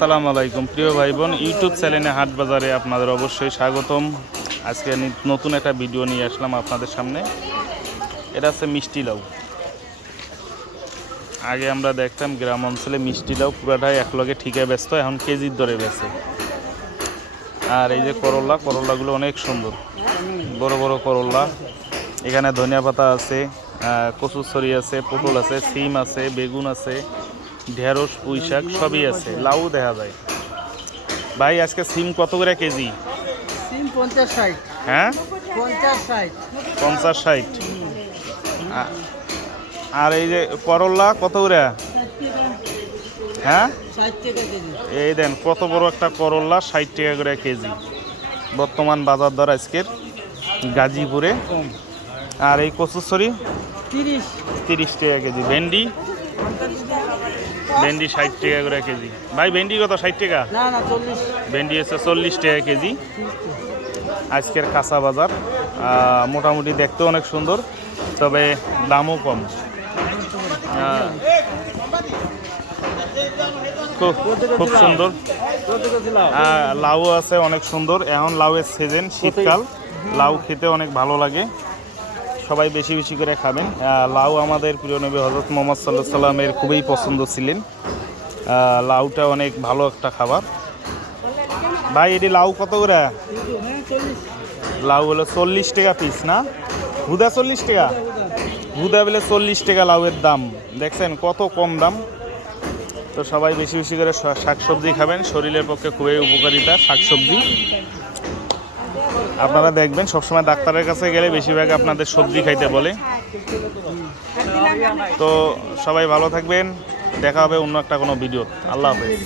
আসসালামু আলাইকুম প্রিয় ভাই বোন, ইউটিউব চ্যানেলে হাট বাজারে আপনাদের অবশ্যই স্বাগতম। আজকে নতুন একটা ভিডিও নিয়ে আসলাম আপনাদের সামনে। এটা হচ্ছে মিষ্টি লাউ। আগে আমরা দেখতাম গ্রাম অঞ্চলে মিষ্টি লাউ পুরাটাই একলগে ঠিকা ব্যস্ত, এখন কেজির দরে বেচে। আর এই যে করল্লাগুলো অনেক সুন্দর, বড় বড় করল্লা। এখানে ধনিয়া পাতা আছে, কচুরছড়ি আছে, পটল আছে, সিম আছে, বেগুন আছে, ঢেঁড়স, পুঁই শাক সবই আছে, লাউ দেখা যায়। ভাই আজকে সিম কত করে কেজি? সিম 50-60। হ্যাঁ, 50-60। 50-60। আর এই যে করল্লা কত করে? 60 হ্যাঁ, টাকা কেজি। এই দেন কত বড় একটা করল্লা, 60 টাকা করে কেজি বর্তমান বাজার দর আজকের গাজীপুরে। আর এই কচুরছড়ি 30 টাকা কেজি। ভেন্ডি 60 টাকা করে কেজি। ভাই ভেন্ডি কত? 60 টাকা? না না 40। ভেন্ডি হচ্ছে 40 টাকা কেজি আজকের কাঁচা বাজার। মোটামুটি দেখতে অনেক সুন্দর, তবে দামও কম। খুব সুন্দর। লাউ আছে অনেক সুন্দর, এখন লাউয়ের সিজন, শীতকাল, লাউ খেতে অনেক ভালো লাগে। সবাই বেশি বেশি করে খাবেন। লাউ আমাদের প্রিয় নবী হযরত মুহাম্মদ সাল্লাল্লাহু আলাইহি সাল্লামের খুবই পছন্দ ছিলেন। লাউটা অনেক ভালো একটা খাবার। ভাই এটি লাউ কত করে? লাউ হলো 40 টাকা পিস না? হুদা 40 টাকা? হুদা বলে 40 টাকা লাউয়ের দাম। দেখছেন কত কম দাম। তো সবাই বেশি বেশি করে শাকসবজি খাবেন, শরীরের পক্ষে খুবই উপকারিতা শাকসবজি। আপনারা দেখবেন সবসময় ডাক্তারের কাছে গেলে বেশিরভাগ আপনাদের সবজি খাইতে বলে। তো সবাই ভালো থাকবেন, দেখা হবে অন্য একটা কোনো ভিডিও। আল্লাহ হাফেজ।